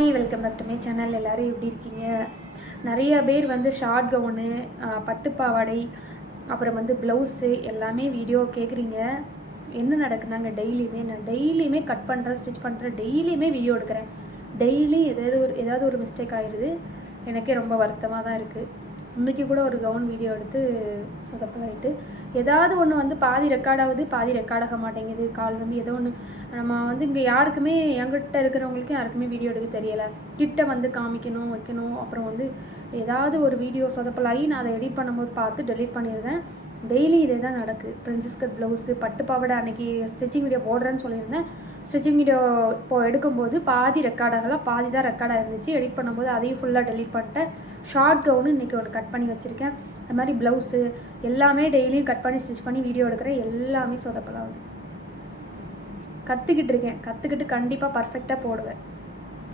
Hi, welcome back to my channel. எல்லோரும் எப்படி இருக்கீங்க? நிறைய பேர் வந்து ஷார்ட் கவுனு, பட்டுப்பாவாடை, அப்புறம் வந்து ப்ளவுஸு எல்லாமே வீடியோ கேட்குறீங்க. என்ன நடக்குனாங்க, நான் டெய்லியுமே கட் பண்ணுறேன், ஸ்டிச் பண்ணுறேன், டெய்லியுமே வீடியோ எடுக்கிறேன். டெய்லி ஏதாவது ஒரு மிஸ்டேக் ஆகிடுது. எனக்கே ரொம்ப வருத்தமாக தான் இருக்குது. இன்றைக்கி கூட ஒரு கவுன் வீடியோ எடுத்து சொதப்பலாயிட்டு, ஏதாவது ஒன்று வந்து பாதி ரெக்கார்ட் ஆகுது, பாதி ரெக்கார்ட் ஆக மாட்டேங்குது. கால் வந்து ஏதோ ஒன்று நம்ம வந்து இங்கே யாருக்குமே, என்கிட்ட இருக்கிறவங்களுக்கும் யாருக்குமே வீடியோ எடுக்க தெரியலை. கிட்ட வந்து காமிக்கணும், வைக்கணும். அப்புறம் வந்து ஏதாவது ஒரு வீடியோ சொதப்பலாகி நான் அதை எடிட் பண்ணும்போது பார்த்து டெலிட் பண்ணிடுறேன். டெய்லி இதே தான் நடக்குது. பிரின்சஸ் கட் ப்ளவுஸு, பட்டு பாவாடை அன்றைக்கி ஸ்டிச்சிங் வீடியோ போடுறேன்னு சொல்லியிருந்தேன். ஸ்டிச்சிங் வீடியோ இப்போது எடுக்கும்போது பாதி ரெக்கார்ட் ஆகலாம், பாதி தான் ரெக்கார்ட் ஆகிருந்துச்சு. எடிட் பண்ணும்போது அதையும் ஃபுல்லாக டெலிட் பண்ணிட்டேன். ஷார்ட் கவுனு இன்றைக்கி ஒரு கட் பண்ணி வச்சுருக்கேன். அது மாதிரி ப்ளவுஸு எல்லாமே டெய்லியும் கட் பண்ணி ஸ்டிச் பண்ணி வீடியோ எடுக்கிறேன். எல்லாமே சொதப்பலாகுது. கற்றுக்கிட்டு இருக்கேன். கற்றுக்கிட்டு கண்டிப்பாக பர்ஃபெக்டாக போடுவேன்.